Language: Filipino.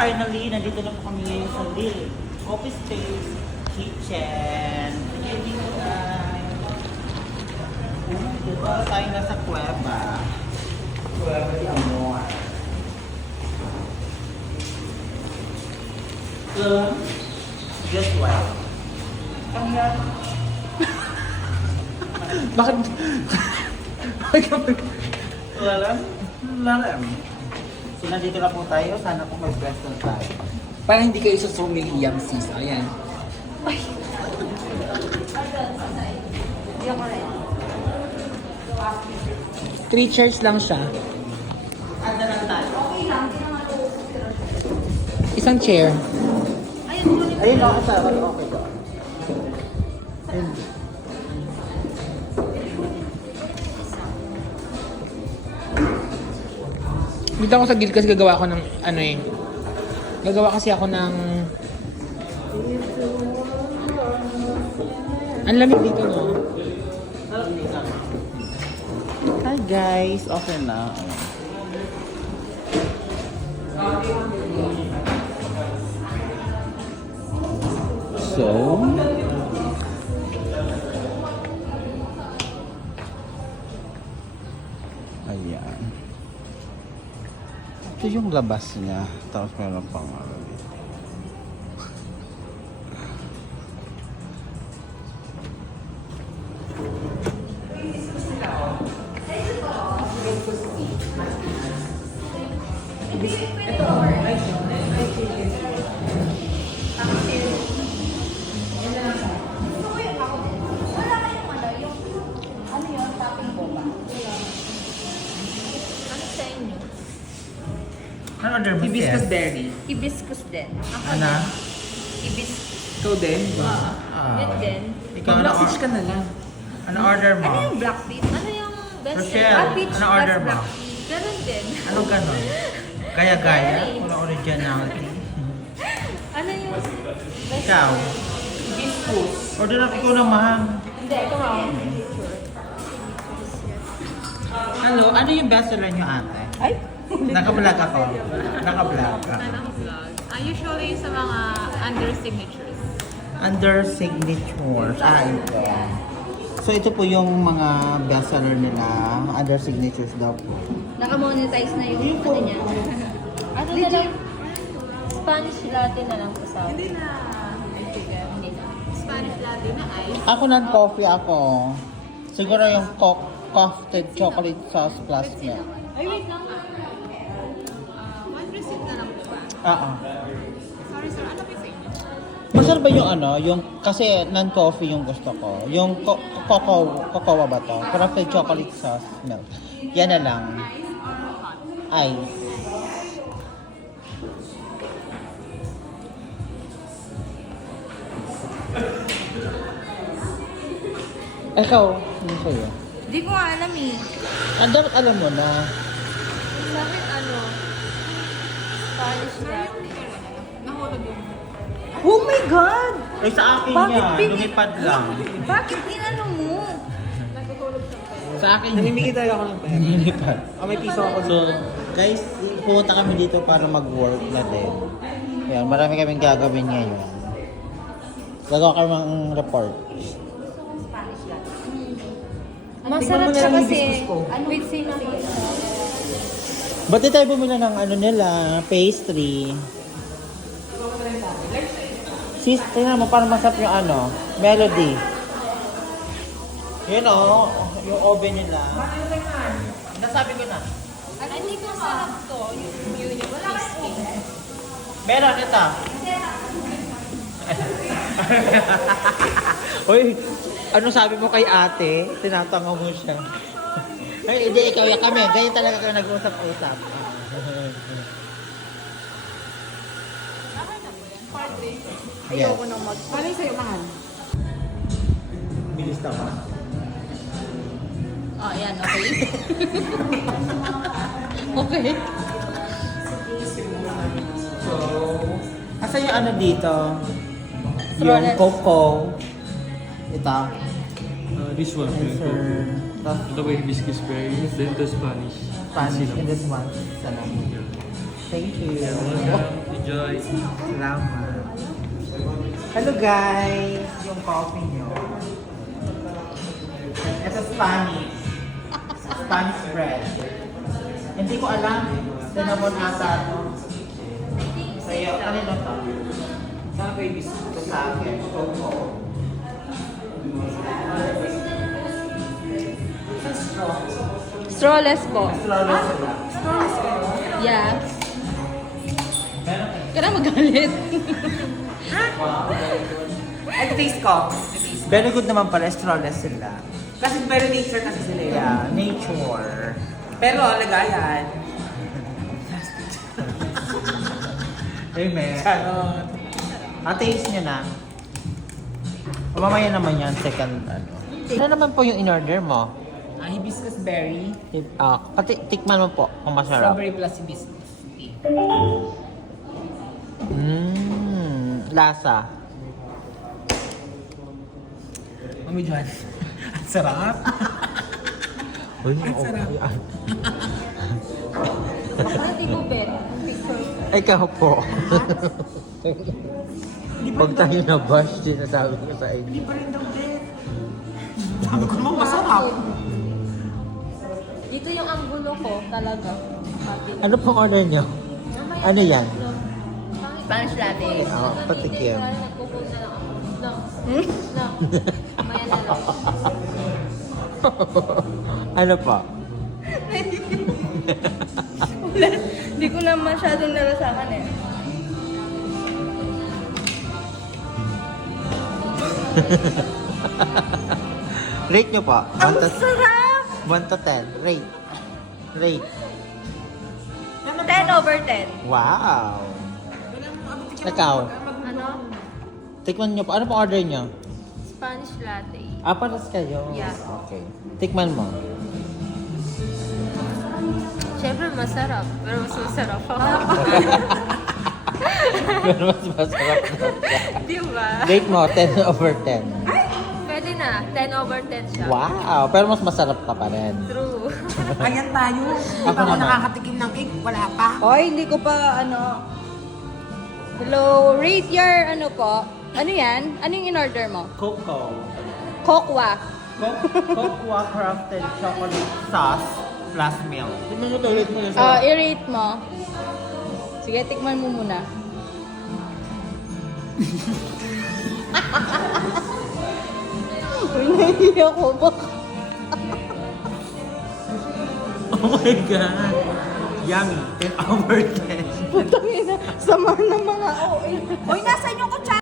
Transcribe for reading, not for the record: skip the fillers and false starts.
finally, nandito na po kami ngayon sa Lil Office Space Kitchen. Ayan dito guys. Dito tayo na sa Cueva. Cueva de Amor. So, just well. Kaya... Bakit? Lalam. So, nandito na po tayo. Sana po mag-rest tayo. Para hindi kayo susumiliyam, sis. Ayan. Hindi ako rin. 3 chairs lang siya. Anda lang tayo. Okay lang, hindi naman ako Isang chair. Ayun, kunin mo. Ayun, okay sa akin. Okay ko. Ayun. Dito ako sa guild kasi gagawa ako ng ano eh. Gagawa kasi ako ng... Ang lamig dito, no? Hi guys, okay na. So, ayan. Ito yung labas niya. Tapos meron pang ano dito. Wala kayong ano yun, topping boba. Ano sa inyo? Ano order mo? Hibiscus berry. Hibiscus din. Ako Ano? din. Hibiscus. Ikaw din? Yun din. Ikaw na Mag-message ka na lang. Ano order mo? Ano yung black bean? Ano yung best Rochelle, peach ano plus order mo? black bean. Ganun din. Ano ganon? Gaya-gaya? Wala originality. Ano yung best? Ikaw? Hibiscus. Order na ikaw naman. Hindi, ito nga. Hello, ano yung best seller niyo ate? Ay? Naka-vlog ako. Naka-vlog ka. Naka-vlog. Usually sa mga under signatures. Under signatures. Ito. So ito po yung mga best seller nila. Under signatures daw po. Naka-monetize na yung ano niya. Ano na lang? Spanish latte na lang po sa akin. Hindi na kaibigan. Hindi na. Spanish latte na ice. Ako non-coffee ako. Siguro yung coffee chocolate sauce plus milk. Ay, wait lang. One receipt na lang po ba? Oo. Sorry sir, ano po sa inyo? Masarap ba yung ano? Yung, kasi non-coffee yung gusto ko. Yung cocoa ba to? Crafted chocolate sauce milk. Yan na lang. Ice or hot? Ice. Ikaw, ano sa'yo? Hindi ko nga alam eh. Dapat alam mo na. Sa akin ano? Spanish latte. Nahulog yung... Oh my God! Ay, sa akin Bakit yan. pili- Lumipad lang. Bakit inano mo? Sa akin Namimigay tayo ako ng pera. Lumipad. May piso ako. So, guys, pumunta kami dito para mag-work na din. Ayan, marami kaming gagawin ngayon. Gagawa kami ng report. Spanish latte. Tingnan Masarap mo na siya lang yung kasi. hibiscus ko. Wait, sino? Ba't di tayo bumili ng ano nila, pastry? Sis, tingnan mo, parang masarap yung ano, melody. Yun o, yung oven nila. Nasabi ko na. Ano hindi ko masarap to? Yun yung crispy. Meron, ito. Uy, ano sabi mo kay ate? Tinatango mo siya. Ay, hindi, ikaw yan kami. Ganyan talaga kami nag-usap-usap. Yes. Ayoko nang mag... Ano yung sa'yo, mahal? Bilis naman. Oh, yan, okay. okay. So, asan yung ano dito? Rollers. Yung coco. Ito. This one, Yes, sir. the way hibiscus berry, then the Spanish. Spanish and this one. Sana. Thank you. Enjoy. Salamat. Hello guys! Yung coffee nyo. Ito Spanish. Spanish bread. Hindi ko alam. Cinnamon ata. Sa'yo, kanino to? Sa babies. Ito sa akin. Coco. Strawless po. Strawless sila. Yeah. Kaya magalit. Ay, taste ko. Very good naman pala. Strawless sila. Kasi very nature kasi sila eh. Yeah, nature. Pero, lagayan. Amen. Charot. Taste nyo na. O mamaya naman yan, second ano. Ano naman po yung in-order mo? Hibiscus berry. Tikman mo po kung masarap. Strawberry plus hibiscus. Lasa. Mami Juan. Ang sarap. Uy, Ang sarap. Hindi ko bet. Ikaw po. Pag tayo na-bash, sinasabi ko sa inyo. Hindi pa rin daw din. Sabi ko naman masarap. Dito yung anggulo ko talaga. Ano pong order nyo? Ano yan? Spanish latte. Patikim. Nagkukul na lang ako. No. No. Maya na lang. Ano pa? Hindi ko na masyadong nalasakan eh. Rate nyo po. Ang sarap! 1 to 10. Rate. Rate. 10 over 10. Wow! Ikaw, Ano? tikman nyo po. Ano pong order nyo? Spanish latte. Paras kayo? Yeah. Okay. Tikman mo. Siyempre masarap. Pero mas masarap ako. Pero mas masarap na siya. Di ba? Rate mo, 10 over 10. Pwede na. 10 over 10 siya. Wow! Pero mas masarap ka pa rin. True. Ayan tayo. Ako Ako naman. nakakatikim ng cake. Wala pa. Hoy, hindi ko pa Hello, rate your po. Ano yan? Ano yung in-order mo? Coco. Kokwa. Cocoa crafted chocolate sauce plus milk. Tignan mo to, ulit mo yun. I-rate mo. Sige, tikman mo muna. Uy, nahihiya ko. Oh my God! Yummy! 10 over 10. Putang ina. Sama ng mga OA. Hoy, nasa inyong kutsara?